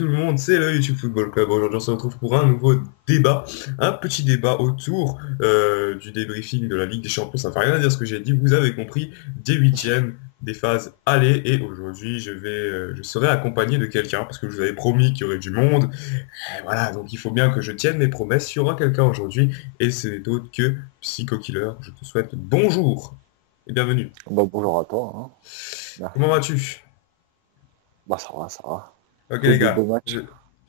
Tout le monde, c'est le YouTube Football Club. Aujourd'hui, on se retrouve pour un nouveau débat, un petit débat autour du débriefing de la Ligue des Champions. Ça ne fait rien à dire ce que j'ai dit, vous avez compris, des huitièmes, des phases aller. Et aujourd'hui, je serai accompagné de quelqu'un parce que je vous avais promis qu'il y aurait du monde. Et voilà, donc il faut bien que je tienne mes promesses. Il y aura quelqu'un aujourd'hui et ce n'est autre que Psycho Killer. Je te souhaite bonjour et bienvenue. Bah, bonjour à toi, hein. Comment Merci. vas-tu? Bah, ça va, ça va. Ok Que les des gars, beaux matchs.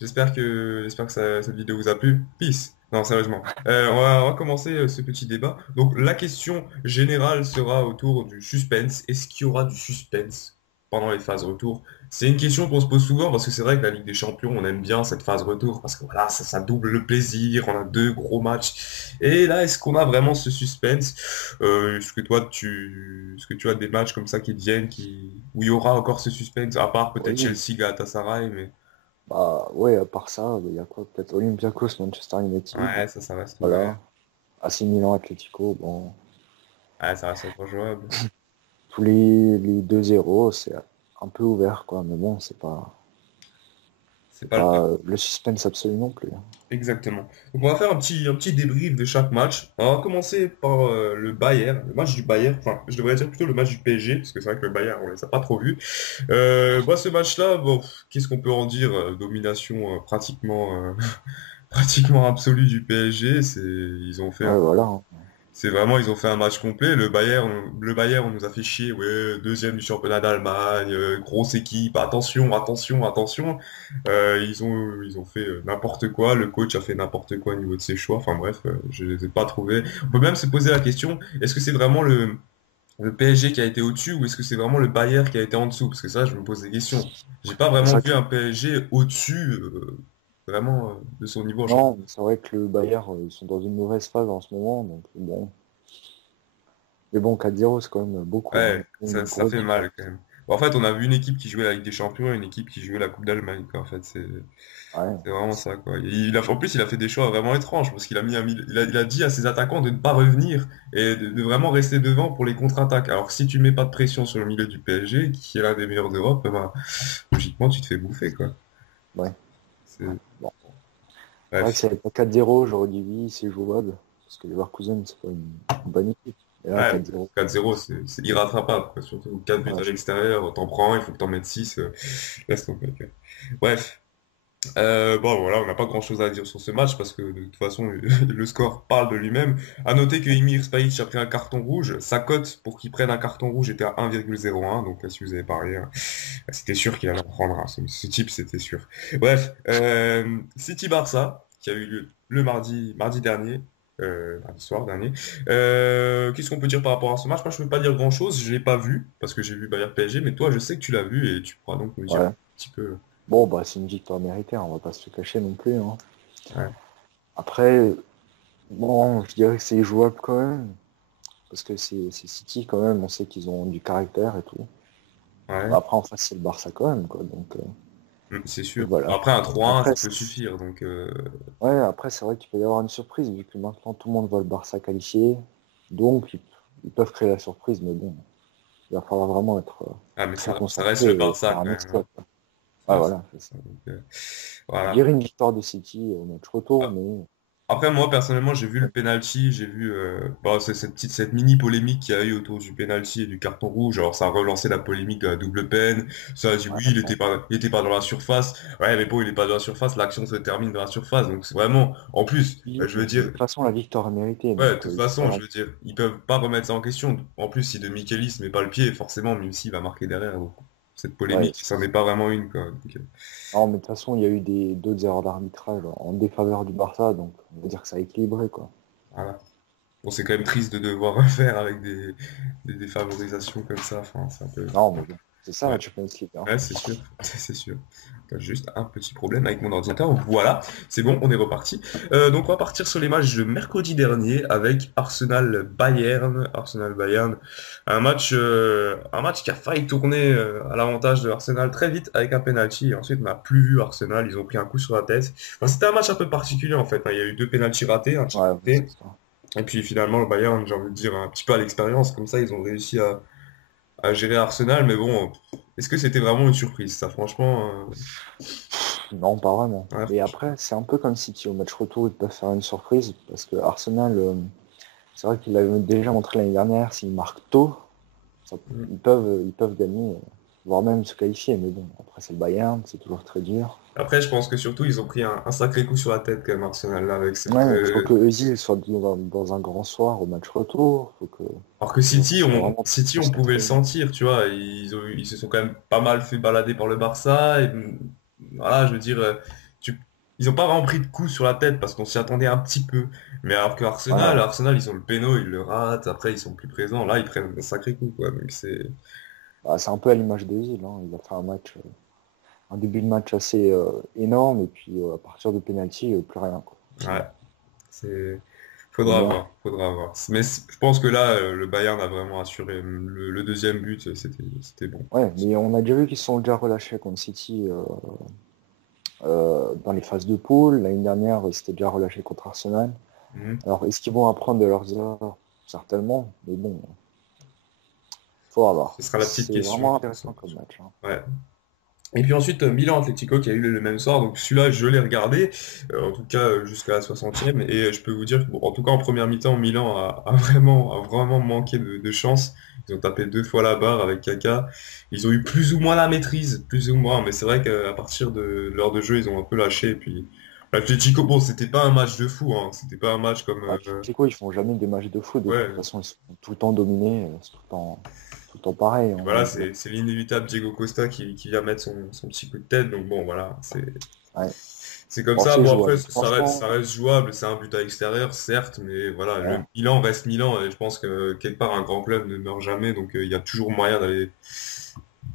j'espère que cette vidéo vous a plu. Peace. Non, sérieusement. On va commencer ce petit débat. Donc la question générale sera autour du suspense. Est-ce qu'il y aura du suspense pendant les phases retour? C'est une question qu'on se pose souvent parce que c'est vrai que la Ligue des Champions, on aime bien cette phase retour parce que voilà, ça double le plaisir. On a deux gros matchs. Et là, est-ce qu'on a vraiment ce suspense? Est-ce que tu as des matchs comme ça qui viennent, où il y aura encore ce suspense, à part peut-être Oui, Chelsea, Galatasaray, mais bah, ouais, à part ça, il y a quoi? Peut-être Olympiakos, Manchester United. ouais, ça reste ouvert. Voilà. AC Milan, Atlético. Bon, Ouais, ça reste encore jouable. tous les 2-0, c'est un peu ouvert, quoi. Mais bon, C'est c'est pas le top. pas le suspense absolu non plus, hein. Exactement. Donc on va faire un petit débrief de chaque match. On va commencer par le Bayern, le match du Bayern, enfin je devrais dire plutôt le match du PSG, parce que c'est vrai que le Bayern on les a pas trop vus. Ce match-là, bon, qu'est-ce qu'on peut en dire? Domination pratiquement absolue du PSG. Ils ont fait Ouais, voilà, hein. C'est vraiment, ils ont fait un match complet. Le Bayern, on nous a fait chier. Ouais, deuxième du championnat d'Allemagne, grosse équipe. Attention, attention, attention. Ils ont fait n'importe quoi. Le coach a fait n'importe quoi au niveau de ses choix. Enfin bref, je les ai pas trouvés. On peut même se poser la question, est-ce que c'est vraiment le PSG qui a été au-dessus ou est-ce que c'est vraiment le Bayern qui a été en dessous? Parce que ça, je me pose des questions. J'ai pas C'est vraiment vrai vu que, un PSG au-dessus, vraiment, de son niveau en championnat. non, c'est vrai que le Bayern, ils sont dans une mauvaise phase en ce moment, donc bon. Mais bon, 4-0, c'est quand même beaucoup, hein. Ouais, ça, Une ça grosse fait victoire. mal quand même. Bon, en fait, on a vu une équipe qui jouait la Ligue des Champions et une équipe qui jouait la Coupe d'Allemagne, quoi. En fait, Ouais. c'est vraiment ça, quoi. En plus, il a fait des choix vraiment étranges parce qu'il a mis il a dit à ses attaquants de ne pas revenir et de vraiment rester devant pour les contre-attaques. Alors que si tu mets pas de pression sur le milieu du PSG, qui est l'un des meilleurs d'Europe, bah, logiquement, tu te fais bouffer, quoi. Ouais. Ouais. C'est, Bon. C'est vrai que bref. si elle pas 4-0, j'aurais dit oui, c'est jouable. Parce que les Leverkusen, c'est pas une bonne équipe. Et là, Ouais, 4-0. 4-0, c'est irrattrapable, quoi. Surtout 4 buts Ouais, à l'extérieur, t'en prends, il faut que t'en mettes 6. Laisse tomber, quoi. Bref. Bon voilà, on n'a pas grand-chose à dire sur ce match parce que de toute façon le score parle de lui-même. À noter que Emir Spahic a pris un carton rouge. Sa cote pour qu'il prenne un carton rouge était à 1,01. Donc si vous avez parié, c'était sûr qu'il allait en prendre un. Ce type, c'était sûr. Bref, City-Barça qui a eu lieu le mardi dernier. Mardi soir dernier. Qu'est-ce qu'on peut dire par rapport à ce match? Moi, je peux pas dire grand-chose. Je l'ai pas vu parce que j'ai vu Bayern PSG, mais toi, je sais que tu l'as vu et tu pourras donc nous dire un ouais. petit peu. Bon, bah, c'est une victoire méritée, hein, on va pas se le cacher non plus, hein. Ouais. Après, bon, je dirais que c'est jouable quand même. Parce que c'est City quand même, on sait qu'ils ont du caractère et tout. Bah, Ouais. après, en face, c'est le Barça quand même, quoi. C'est Donc sûr. voilà. Après, un 3-1, Après, ça peut suffire. Donc, ouais, après, c'est vrai qu'il peut y avoir une surprise, vu que maintenant tout le monde voit le Barça qualifié. Donc, ils peuvent créer la surprise, mais bon, il va falloir vraiment être ah, mais très ça reste le concentré et Barça faire quand un même, exploit, hein. quoi. Ça Ouais, reste voilà, c'est ça. le Barça. Donc, Je voilà. dirais une victoire de City au match retour, mais Après, moi, personnellement, j'ai vu le penalty, j'ai vu cette mini polémique qu'il y a eu autour du penalty et du carton rouge. Alors, ça a relancé la polémique de la double peine. Ça a dit oui, ouais, bon. il était pas dans la surface. Ouais, mais bon, il est pas dans la surface, l'action se termine dans la surface. Donc, c'est vraiment, en plus, Oui, je veux mais de dire, toute façon, la victoire est méritée, ouais, de donc toute il faut pas façon, je non veux dire, ils peuvent pas remettre ça en question. En plus, si de Michelis met pas le pied, forcément, même s'il va marquer derrière. Donc, cette ouais, polémique, ça n'est pas vraiment une, quoi. Donc, non, mais de toute façon, il y a eu d'autres erreurs d'arbitrage en défaveur du Barça, donc on va dire que ça a équilibré, quoi. voilà. Bon, c'est quand même triste de devoir refaire avec des défavorisations comme ça. Enfin, c'est un peu. Non, mais bon, c'est ça Ouais. la Champions League, hein. Ouais, c'est sûr, c'est sûr. T'as juste un petit problème avec mon ordinateur. Voilà, c'est bon, on est reparti. Donc on va partir sur les matchs de mercredi dernier avec Arsenal-Bayern. Arsenal-Bayern, un match qui a failli tourner à l'avantage de Arsenal très vite avec un penalty. Et ensuite, on n'a plus vu Arsenal. Ils ont pris un coup sur la tête. Enfin, c'était un match un peu particulier en fait, hein. Il y a eu deux penaltys ratés, un tir Ouais, ouais, c'est raté. ça. Et puis finalement, le Bayern, j'ai envie de dire un petit peu à l'expérience, comme ça, ils ont réussi à gérer Arsenal. Mais bon, est-ce que c'était vraiment une surprise, ça, franchement? Non, pas vraiment. Ouais, Mais après, c'est un peu comme City. Au match retour, ils peuvent faire une surprise. Parce que Arsenal, c'est vrai qu'ils l'avaient déjà montré l'année dernière, s'ils marquent tôt, franchement. ils peuvent gagner, voire même se qualifier. Mais bon, après, c'est le Bayern, c'est toujours très dur. Après, je pense que surtout, ils ont pris un sacré coup sur la tête quand même, Arsenal, là, avec cette... Ouais, il faut que Özil soit dans un grand soir au match retour. Alors que Faut qu'il City, soit vraiment très City, on pouvait le concentré. sentir, tu vois. Ils se sont quand même pas mal fait balader par le Barça. Et, voilà, je veux dire, ils ont pas vraiment pris de coup sur la tête parce qu'on s'y attendait un petit peu. Mais alors que Voilà. Arsenal, ils ont le péno, ils le ratent. Après, ils sont plus présents. Là, ils prennent un sacré coup, quoi. Donc c'est... Bah, c'est un peu à l'image d'Ozil, hein. Il a fait un début de match assez énorme. Et puis, à partir de penalty, plus rien, quoi. Ouais, c'est... Mais Faudra bon. voir, faudra voir. Mais je pense que là, le Bayern a vraiment assuré. Le deuxième but, c'était bon. Ouais, mais on a déjà vu qu'ils se sont déjà relâchés contre City dans les phases de poule. L'année dernière, ils s'étaient déjà relâchés contre Arsenal. Mhm. Alors, est-ce qu'ils vont apprendre de leurs erreurs? Certainement, mais bon, faut Ce voir. sera la petite C'est question, de vraiment toute façon. intéressant comme match, hein. Ouais. Et puis ensuite, Milan Atlético qui a eu le même sort. Donc celui-là, je l'ai regardé, en tout cas jusqu'à la 60e. Et je peux vous dire que, bon, en tout cas en première mi-temps, Milan a vraiment manqué de chance. Ils ont tapé 2 fois la barre avec Kaka. Ils ont eu plus ou moins la maîtrise, plus ou moins. Mais c'est vrai qu'à partir de l'heure de jeu, ils ont un peu lâché. Et puis l'Atlético, bon, c'était pas un match de fou, hein. C'était pas un match comme... Bah, Atletico, ils font jamais des matchs de foot. De toute ouais, façon, ils sont tout le temps dominés. C'est tout le temps pareil, et hein. voilà, Donc, c'est l'inévitable Diego Costa qui vient mettre son petit coup de tête. Donc bon, voilà, ouais. c'est comme Bon, ça. c'est Bon, après, jouable. ça Franchement, reste jouable. C'est un but à l'extérieur, certes, mais voilà, le voilà. Milan reste Milan. Et je pense que quelque part, un grand club ne meurt jamais. Donc il y a toujours moyen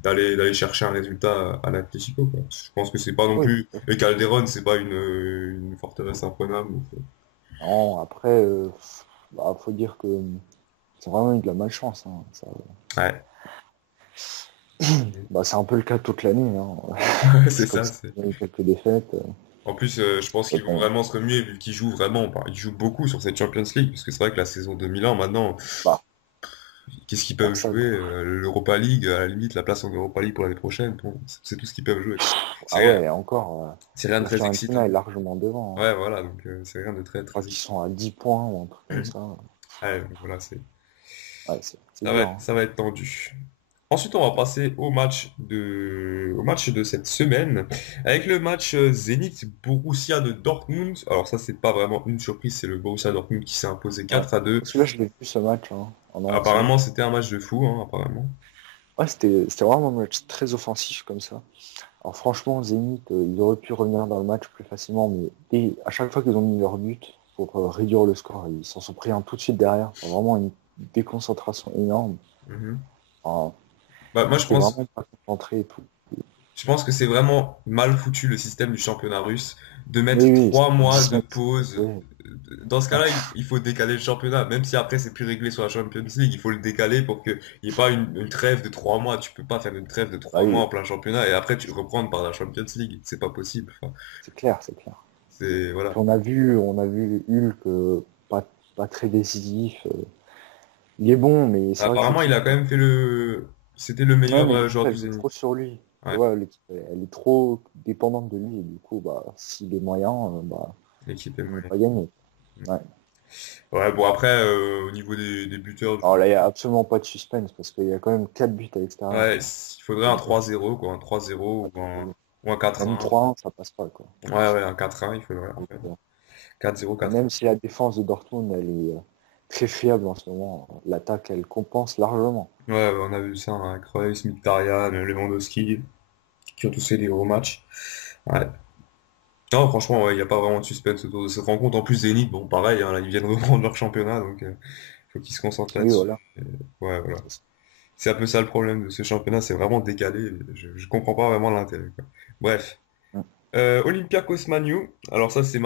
d'aller chercher un résultat à l'Atlético, quoi. Je pense que c'est pas non Oui, plus... tout à Et fait. Calderon, c'est pas une forteresse imprenable. Donc, Non, après, bah, faut dire que c'est vraiment eu de la malchance, hein. ouais, Bah, c'est un peu le cas toute l'année, hein. c'est C'est comme ça. ça. Il y a eu quelques défaites. En plus, je pense Mais qu'ils vont bon, vraiment se remuer vu qu'ils jouent vraiment. Enfin, ils jouent beaucoup sur cette Champions League, parce que c'est vrai que la saison 2000 maintenant, bah, qu'est-ce qu'ils pas peuvent que ça, jouer? quoi. L'Europa League, à la limite, la place en Europa League pour l'année prochaine, bon, c'est tout ce qu'ils peuvent jouer, quoi. C'est Ah rien, ouais, encore, c'est rien de la très Fiorentina excitant. est largement devant, hein. Ouais, voilà, donc c'est rien de très Je crois très qu'ils excitant. sont à 10 points ou un truc comme Mhm. ça. Ouais, donc voilà, Ouais, c'est dur, hein. ça va être tendu. Ensuite, on va passer au match de cette semaine, avec le match Zénith Borussia de Dortmund. Alors ça, c'est pas vraiment une surprise, c'est le Borussia Dortmund qui s'est imposé Ouais. 4-2. Parce que là, je l'ai vu ce match, hein, en entier. Apparemment, c'était un match de fou, hein, apparemment. Ouais, c'était vraiment un match très offensif comme ça. Alors franchement, Zénith, ils auraient pu revenir dans le match plus facilement, mais à chaque fois qu'ils ont mis leur but pour réduire le score, ils s'en sont pris un tout de suite derrière. Enfin, vraiment une déconcentration énorme. Mhm. Enfin, Bah, ils étaient vraiment pas concentrés et tout. je pense que c'est vraiment mal foutu le système du championnat russe de Oui, mettre oui, trois c'est mois 10 de semaines. pause. Oui. Dans ce cas-là, il faut décaler le championnat, même si après c'est plus réglé sur la Champions League, il faut le décaler pour qu'il n'y ait pas une trêve de 3 mois. Tu peux pas faire une trêve de Bah trois mois oui, en plein championnat et après tu reprends par la Champions League. C'est pas possible. Enfin, c'est clair, c'est clair. c'est Puis voilà. on a vu Hulk, pas très décisif. Il est bon, mais c'est vrai que Apparemment, il l'équipe, a quand même fait c'était le ouais, meilleur mais l'équipe, joueur du elle mise Zénith. trop sur lui. Tu Ouais, vois, l'équipe, elle est trop dépendante de lui. Et du coup, bah, s'il est moyen, bah, l'équipe est ils vont moyenne. pas gagner. Ouais. Ouais, bon après, au niveau des buteurs, Alors là, il n'y a absolument pas de suspense parce qu'il y a quand même 4 buts à l'extérieur, ouais, quoi. il faudrait un Donc, 3-0, quoi, un 3-0 ou un même 4-1. 3-1, ça passe pas, quoi. Ouais, ouais, un 4-1, il faudrait en Donc, fait. 4-0, et 4-1. même si la défense de Dortmund, elle est très fiable en ce moment, l'attaque, elle compense largement. Ouais, ouais, on a vu ça, hein, Kroos, Mkhitaryan, Lewandowski, qui ont tous fait des gros matchs. Ouais. Non, franchement, ouais, il n'y a pas vraiment de suspense autour de cette rencontre. En plus, Zénith, bon, pareil, hein, là, ils viennent reprendre leur championnat, donc faut qu'ils se concentrent Oui, là-dessus. voilà. Ouais, voilà. C'est ça. C'est un peu ça le problème de ce championnat, c'est vraiment décalé. Je comprends pas vraiment l'intérêt, quoi. Bref. Mm. Olympiakos Manu, alors ça c'est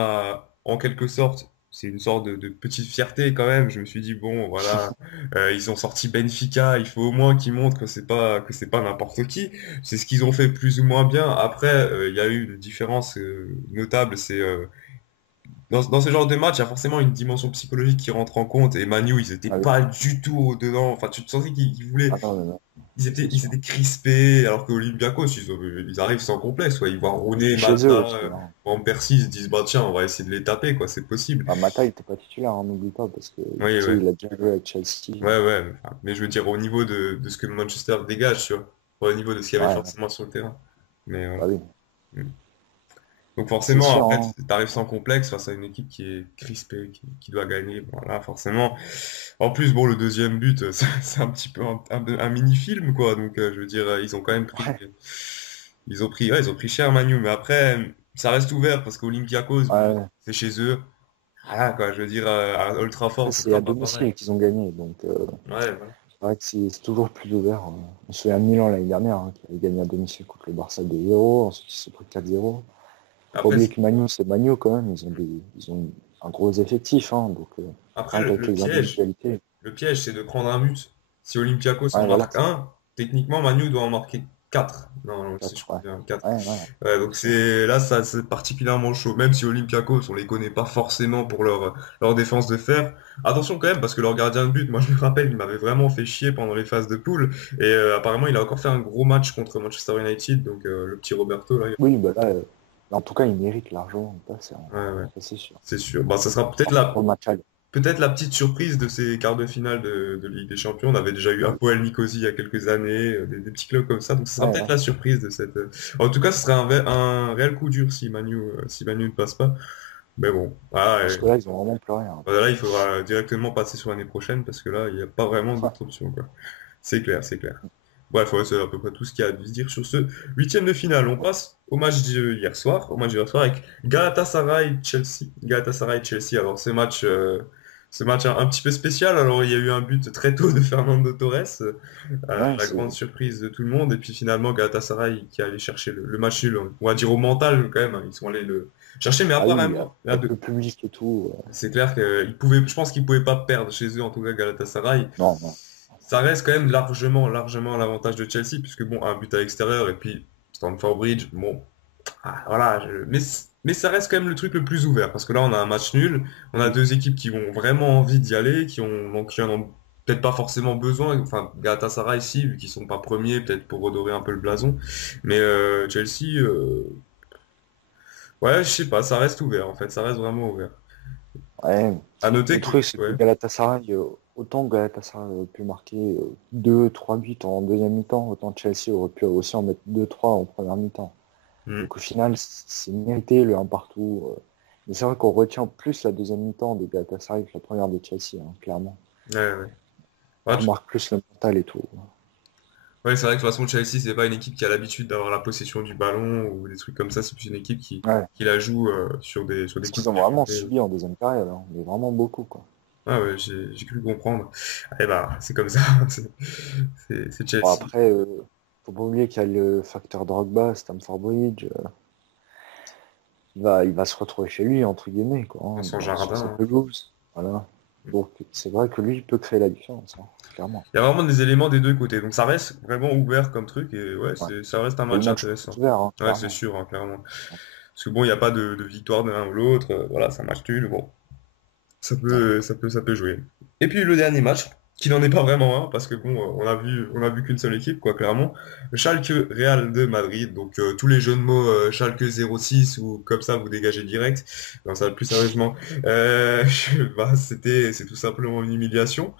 en quelque sorte, c'est une sorte de petite fierté quand même. Je me suis dit bon voilà, ils ont sorti Benfica, il faut au moins qu'ils montrent que c'est pas n'importe qui. C'est ce qu'ils ont fait plus ou moins bien. Après, il y a eu une différence notable, c'est dans ce genre de match, il y a forcément une dimension psychologique qui rentre en compte. Et Manu, ils étaient Ah oui. pas du tout au dedans. Enfin, tu te sentais qu'ils voulaient Ah non, non, non. c'est ils sûr. étaient crispés, alors que Olympiakos, ils arrivent sans complexe, quoi. Ils voient Rooney, Chez eux Mata, aussi, hein. Van Persie, ils se disent, bah tiens, on va essayer de les taper, quoi, c'est possible. Bah, Mata, il était pas titulaire, hein, n'oublie pas, parce que tu Oui, sais, ouais. il a déjà joué avec Chelsea. Ouais, ouais. Mais je veux dire, au niveau de ce que Manchester dégage, tu vois. Pas au niveau de ce qu'il y avait Ouais, forcément sur le terrain. Mais, bah oui, mm. Donc c'est forcément, sûr, après, hein. t'arrives sans complexe face à une équipe qui est crispée, qui doit gagner. Voilà, forcément. En plus, bon, le deuxième but, c'est un petit peu un mini-film, quoi. Donc, je veux dire, ils ont quand même pris, Ouais, ouais, ils ont pris cher Manu. Mais après, ça reste ouvert parce qu'Olympiakos, bon, ouais. c'est chez eux. Voilà, quoi. Je veux dire, à Old Après, Trafford, ce c'est sera à pas pareil. domicile qu'ils ont gagné, donc Ouais, voilà. c'est vrai que c'est toujours plus ouvert, hein. On se souvient de Milan l'année dernière, hein, qui avait gagné à domicile contre le Barça 2-0, ensuite ils se sont pris 4-0. Faut pas Après, oublier que Manu, c'est Manu quand même, ils ont un gros effectif, hein, donc après, rien qu'avec le les piège. individualités. Le piège, c'est de prendre un but. Si Olympiakos en Ouais, voilà, marque un, techniquement, Manu doit en marquer 4. Non, si je 4, compte ouais. bien, 4. Ouais, ouais, Ouais, bien donc sûr. c'est particulièrement chaud. Même si Olympiakos, on les connaît pas forcément pour leur défense de fer. Attention quand même, parce que leur gardien de but, moi je me rappelle, il m'avait vraiment fait chier pendant les phases de poule. Et apparemment, il a encore fait un gros match contre Manchester United. Donc le petit Roberto, là. Oui, bah là, en tout cas, il mérite largement de passer, hein. Ouais, ouais, Ça c'est sûr. c'est sûr. Bah, ça sera Surtout pour le match aller. peut-être la petite surprise de ces quarts de finale de Ligue des Champions. On avait déjà eu Apoel Nicosie il y a quelques années, des petits clubs comme ça. Donc ce sera Ouais, peut-être ouais. la surprise de cette. En tout cas, ce serait un réel coup dur si Manu ne passe pas. Mais bon, voilà, Parce que là, ils ont vraiment plus rien après. voilà, il faudra directement passer sur l'année prochaine parce que là, il n'y a pas vraiment d'autre option, quoi. C'est clair, c'est clair. Bref, ouais, c'est à peu près tout ce qu'il y a à dire sur ce huitième de finale. On passe au match d'hier soir, avec Galatasaray-Chelsea. Galatasaray-Chelsea. Alors, ce match un petit peu spécial. Alors, il y a eu un but très tôt de Fernando Torres, à Ouais, la grande surprise de tout le monde. Et puis finalement, Galatasaray qui est allé chercher le match nul, on va dire au mental quand même, hein. Ils sont allés le chercher, mais ah oui, apparemment, avec le public et tout. c'est clair je pense qu'ils pouvaient pas perdre chez eux, en tout cas Galatasaray. Non, non. Ça reste quand même largement à l'avantage de Chelsea, puisque bon, un but à l'extérieur et puis Stamford Bridge, bon, voilà. Mais ça reste quand même le truc le plus ouvert, parce que là, on a un match nul, on a Oui. deux équipes qui ont vraiment envie d'y aller, qui en ont peut-être pas forcément besoin. Enfin, Galatasaray, si, vu qu'ils sont pas premiers, peut-être pour redorer un peu le blason. Mais Chelsea, ouais, je sais pas, ça reste ouvert, en fait, ça reste vraiment ouvert. Ouais. À noter Le que, truc, c'est que ouais. Galatasaray, autant Galatasaray aurait pu marquer 2-3 buts en deuxième mi-temps, autant Chelsea aurait pu aussi en mettre 2-3 en première mi-temps. Hmm. Donc au final, c'est mérité le un partout. Mais c'est vrai qu'on retient plus la deuxième mi-temps de Galatasaray que la première de Chelsea, hein, clairement. Ouais, ouais. On Ouais, remarque plus le mental et tout. ouais, c'est vrai que de toute façon, Chelsea, c'est pas une équipe qui a l'habitude d'avoir la possession du ballon ou des trucs comme ça. C'est plus une équipe Ouais. qui la joue sur des Parce coups qu'ils de ont pied vraiment arrêtés. subi en deuxième période, hein, mais vraiment beaucoup, quoi. Ah ouais, j'ai cru comprendre. Eh bah, c'est comme ça. C'est Bon, Chelsea. après, faut pas oublier qu'il y a le facteur Drogba, Stamford Bridge. Il va se retrouver chez lui, entre guillemets, quoi, Dans hein, son sur jardin, sa hein. pelouse. Voilà. Donc c'est vrai que lui, il peut créer la différence, hein, clairement. Il y a vraiment des éléments des deux côtés. Donc ça reste vraiment ouvert comme truc. Et ouais, Ouais. ça reste un Et le match match reste intéressant. ouvert, hein, Ouais, c'est clairement. sûr, hein, clairement. Parce que bon, il n'y a pas de victoire de l'un ou l'autre. Voilà, c'est un match nul. Bon, Ouais. ça peut jouer. Et puis le dernier match, qui n'en est pas vraiment un, parce que bon, on a vu qu'une seule équipe, quoi, clairement. Le Schalke Real de Madrid. Donc tous les jeux de mots Schalke 06 ou comme ça, vous dégagez direct. Non, ça plus sérieusement. C'est tout simplement une humiliation.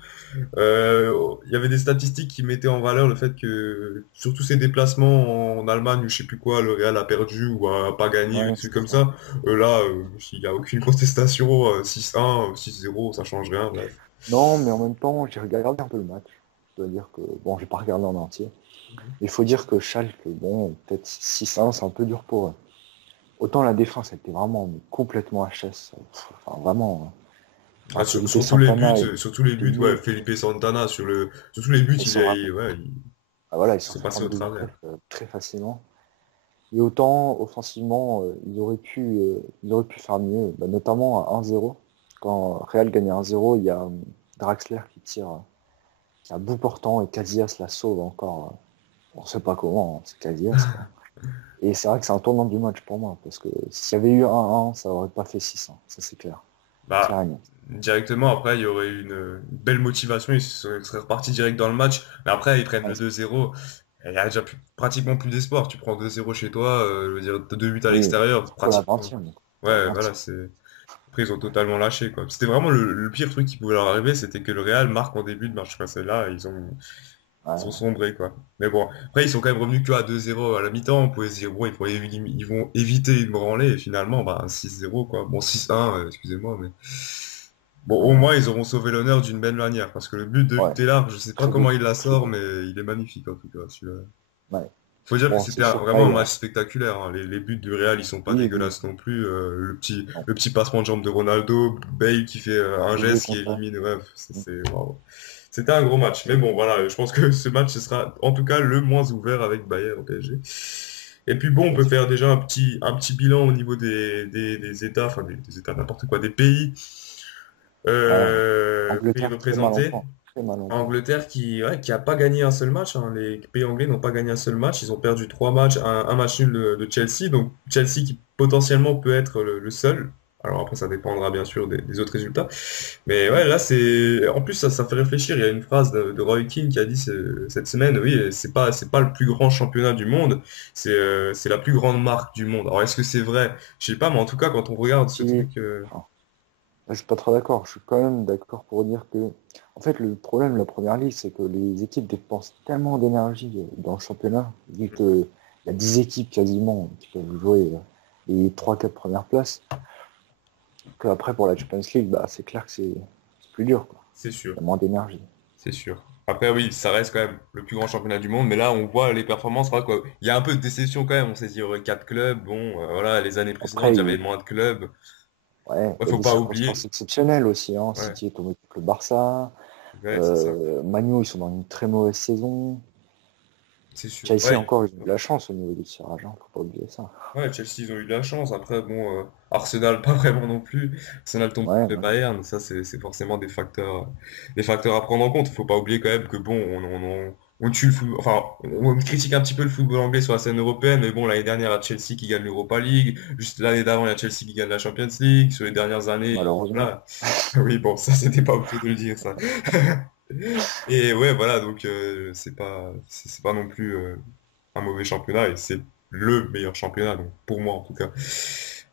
Il y avait des statistiques qui mettaient en valeur le fait que sur tous ces déplacements en Allemagne ou je sais plus quoi, le Real a perdu ou a pas gagné, un Ouais, truc c'est comme ça. ça. Là, il n'y a aucune contestation, 6-1, 6-0, ça change rien, bref. Non, mais en même temps, j'ai regardé un peu le match. Je dois dire que, bon, j'ai pas regardé en entier. Il faut dire que Schalke, bon, peut-être 6-1, c'est un peu dur pour eux. Autant la défense était vraiment complètement HS. Enfin, vraiment, Ah, hein. Felipe Santana et sur tous les buts, ouais, Pedro, Felipe Santana, sur tous les buts, ils sont ratés. Ah, voilà, ils il sont s'est fait passé prendre au deux buts travers. très facilement. Et autant, offensivement, ils auraient pu faire mieux, bah, notamment à 1-0. Quand Real gagnait 1-0, il y a Draxler qui est à bout portant et Casillas la sauve encore. On ne sait pas comment, hein, c'est Casillas, quoi. Et c'est vrai que c'est un tournant du match pour moi, parce que s'il y avait eu 1-1, ça aurait pas fait 6-1, ça c'est clair. c'est Bah, rien. directement, après, il y aurait une belle motivation, ils seraient repartis direct dans le match. Mais après, ils prennent Ouais, le 2-0. Et il y a déjà pratiquement plus d'espoir. Tu prends 2-0 chez toi, je veux dire, 2 buts à oui, l'extérieur, pour la pratiquement. 20e. Pour la Ouais, voilà, 20e. c'est. Après, ils ont totalement lâché, quoi. C'était vraiment le pire truc qui pouvait leur arriver, c'était que le Real marque en début de match. Quoi. Celle-là, ils ont Ouais, sombré, quoi. Mais bon, après, ils sont quand même revenus que à 2-0 à la mi-temps. On pouvait se dire, bon, ils vont éviter une branlée. Et finalement, bah, 6-0, quoi. Bon, 6-1, excusez-moi, mais. Bon, au ouais, moins, ils auront sauvé l'honneur d'une belle manière. Parce que le but de ouais. Huntelaar, je sais pas Très comment beau. il la Très sort, beau. mais il est magnifique, en tout cas, celui-là. Ouais. Faut dire que Bon, c'était c'est sûr, vraiment un pareil, match hein. spectaculaire. Hein. Les buts du Real, ils sont pas Oui, oui. dégueulasses non plus. Non. Le petit passement de jambe de Ronaldo, Bale qui fait un Double geste qui contact. élimine. Ouais, Mm. waouh. C'était un gros match. Mais bon, voilà, je pense que ce match, ce sera en tout cas le moins ouvert avec Bayern au PSG. Et puis bon, on peut faire déjà un petit bilan au niveau des États, enfin des États, n'importe quoi, des Ouais. pays Angleterre, très mal en représentés. point. Très mal en point. Angleterre qui a pas gagné un seul match. Hein. Les pays anglais n'ont pas gagné un seul match. Ils ont perdu trois matchs, un match nul de Chelsea. Donc Chelsea qui potentiellement peut être le seul. Alors après, ça dépendra bien sûr des autres résultats. Mais Mm. ouais, là, c'est. En plus, ça fait réfléchir. Il y a une phrase de Roy Keane qui a dit cette semaine, oui, c'est pas le plus grand championnat du monde, c'est la plus grande marque du monde. Alors est-ce que c'est vrai? Je sais pas, mais en tout cas, quand on regarde ce Si, truc. enfin, je suis pas trop d'accord. Je suis quand même d'accord pour dire que, en fait, le problème de la première ligue, c'est que les équipes dépensent tellement d'énergie dans le championnat, vu qu'il y a 10 équipes quasiment qui peuvent jouer les trois quatre premières places, qu'après pour la Champions League, bah, c'est clair que c'est plus dur, quoi. C'est sûr. Il y a moins d'énergie. C'est sûr. Après, oui, ça reste quand même le plus grand championnat du monde, mais là, on voit les performances. Voilà, quoi. Il y a un peu de déception quand même. On s'est dit, il y aurait quatre clubs. Bon, voilà, les années précédentes, Après, il y avait moins de clubs. ouais, Ouais, il y a faut des pas oublier. circonstances exceptionnelles aussi, hein. Ouais, City est tombé contre le Barça. ouais, c'est ça. Manu, ils sont dans une très mauvaise saison. C'est sûr. Chelsea Ouais, encore, ils ont eu de la chance au niveau du tirage, hein, faut pas oublier ça. ouais, Chelsea, ils ont eu de la chance. Après, bon, Arsenal, pas vraiment non plus. Arsenal tombe contre Ouais, le ouais. Bayern. Ça, c'est forcément des facteurs à prendre en compte. Faut pas oublier quand même que bon, on tue le football, enfin, on critique un petit peu le football anglais sur la scène européenne, mais bon, l'année dernière, il y a Chelsea qui gagne l'Europa League. Juste l'année d'avant, il y a Chelsea qui gagne la Champions League. Sur les dernières années, Malheureusement. voilà. Oui, bon, ça, c'était pas obligé de le dire, ça. Et ouais, voilà, donc c'est pas non plus un mauvais championnat et c'est le meilleur championnat, donc pour moi en tout cas.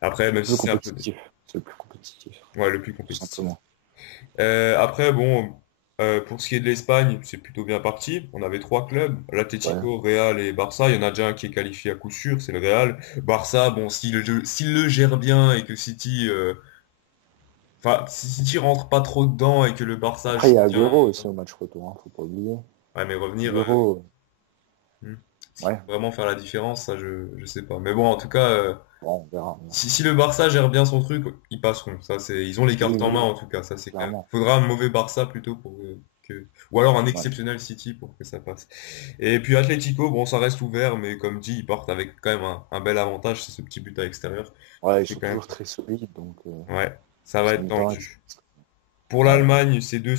Après, Le même plus si c'est un peu compétitif. C'est le plus compétitif, ouais, le plus tout compétitif. simplement. Après, bon, pour ce qui est de l'Espagne, c'est plutôt bien parti. On avait trois clubs, Ouais. l'Atlético, Real et Barça. Il y en a déjà un qui est qualifié à coup sûr, c'est le Real. Barça, bon, s'il le gère bien et que City, enfin, si City rentre pas trop dedans et que le Barça Après, il y joue a bien, Agüero aussi au match retour, hein, faut pas oublier. ouais, mais revenir. Agüero, Hmm. S'il ouais, peut vraiment faire la différence, ça je sais pas. Mais bon, en tout cas, bon, on verra. On verra. si le Barça gère bien son truc, ils passeront. Ça, ils ont les Oui, cartes en oui, main oui, en tout cas, ça c'est clair. clairement. Faudra un mauvais Barça plutôt ou alors un Ouais. exceptionnel City pour que ça passe. Et puis Atlético, bon, ça reste ouvert, mais comme dit, ils partent avec quand même un bel avantage, c'est ce petit but à l'extérieur. Ouais, ils C'est sont quand même, toujours très solides, donc ouais, ça va ça être m'étonnerait. tendu. Pour Ouais, ouais. l'Allemagne, c'est 2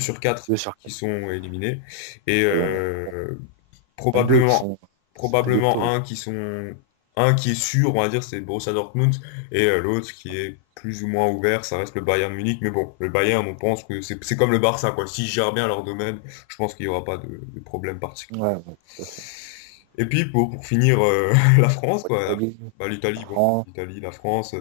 sur 4 Deux sur qui quatre. sont éliminés. Et Et il y a deux probablement, qui sont probablement détauts. un qui est sûr, on va dire, c'est Borussia Dortmund, et l'autre qui est plus ou moins ouvert, ça reste le Bayern Munich. Mais bon, le Bayern, on pense que c'est comme le Barça, quoi. S'ils gèrent bien leur domaine, je pense qu'il n'y aura pas de problème particulier. Ouais, ouais, tout à fait. Et puis pour finir, la France, Pour quoi. l'Italie, Bah, l'Italie, la bon, France, l'Italie, la France,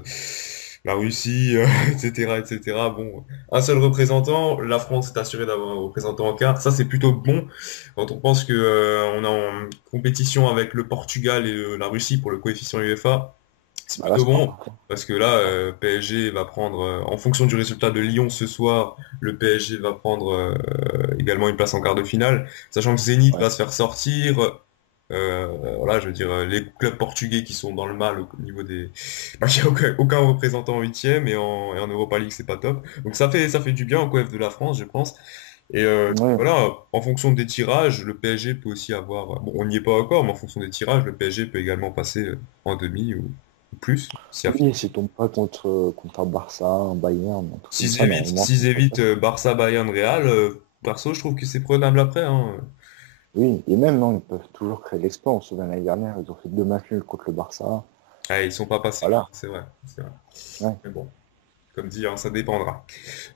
la Russie, etc., etc. Bon, un seul représentant. La France est assurée d'avoir un représentant en quart. Ça, c'est plutôt bon quand on pense que on est en compétition avec le Portugal et la Russie pour le coefficient UEFA. C'est bah là, plutôt c'est pas bon parfait. parce que là, PSG va prendre, en fonction du résultat de Lyon ce soir, le PSG va prendre également une place en quart de finale, sachant que Zénith Ouais. va se faire sortir. Voilà, je veux dire, les clubs portugais qui sont dans le mal au niveau des, bah, il n'y a aucun représentant en huitième et en Europa League c'est pas top. Donc ça fait du bien au COF de la France, je pense. Et Ouais, voilà, en fonction des tirages, le PSG peut aussi avoir, bon, on n'y est pas encore, mais en fonction des tirages, le PSG peut également passer en demi ou plus. Si oui, s'ils tombent pas contre un Barça, un Bayern, un truc comme s'ils ça, évitent, normalement, ça s'ils devrait évitent passer. Barça, Bayern, Real, perso, je trouve que c'est prenable après, hein. Oui, et même, non, ils peuvent toujours créer l'exploit. On se souvient l'année dernière, ils ont fait deux matchs nuls contre le Barça. Ah, ils sont pas passés loin, Voilà. c'est vrai, c'est vrai. Ouais. Mais bon. Comme dit, hein, ça dépendra.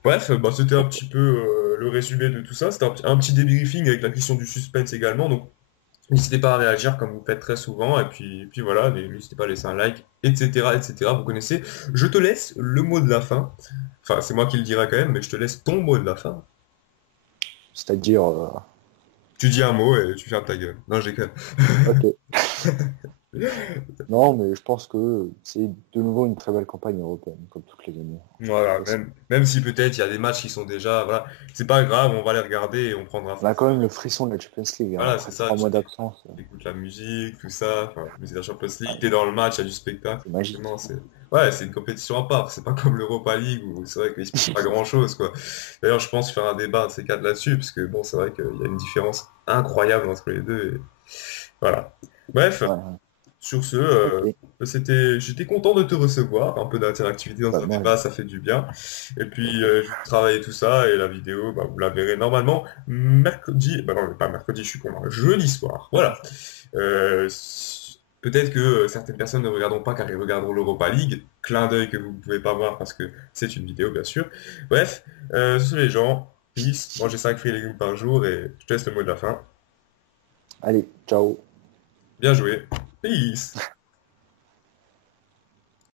Bref, bah, c'était un petit peu le résumé de tout ça. C'était un petit débriefing avec la question du suspense également. Donc, n'hésitez pas à réagir comme vous faites très souvent. Et puis voilà, n'hésitez pas à laisser un like, etc., etc. Vous connaissez. Je te laisse le mot de la fin. Enfin, c'est moi qui le dirai quand même, mais je te laisse ton mot de la fin. C'est-à-dire, Tu dis un mot et tu fermes ta gueule. Non, je déconne. ok. Non, mais je pense que c'est de nouveau une très belle campagne européenne, comme toutes les années. Voilà, Ça, même si peut-être il y a des matchs qui sont déjà, voilà, c'est pas grave, on va les regarder et on prendra. on a quand même le frisson de la Champions League, hein, Voilà, c'est après ça, 3 mois d'absence, écoutes la musique, tout ça, enfin, mais c'est la Champions League, t'es dans le match, il y a du spectacle, c'est magique. forcément, ouais, c'est une compétition à part, c'est pas comme l'Europa League où c'est vrai qu'il se passe pas grand-chose, quoi. D'ailleurs, je pense faire un débat de ces quatre là-dessus, parce que bon, c'est vrai qu'il y a une différence incroyable entre les deux, et voilà. Bref, Ouais, ouais. sur ce, Ok, j'étais content de te recevoir, un peu d'interactivité dans bah, un moi, débat, ça fait du bien. Et puis, je vais travailler tout ça, et la vidéo, bah, vous la verrez normalement mercredi, bah non, pas mercredi, je suis con, hein, jeudi soir, voilà. Peut-être que certaines personnes ne regarderont pas car ils regarderont l'Europa League, clin d'œil que vous ne pouvez pas voir parce que c'est une vidéo, bien sûr. Bref, ce sont les gens, peace, mangez 5 fruits et légumes par jour, et je te laisse le mot de la fin. allez, ciao. Bien joué, peace!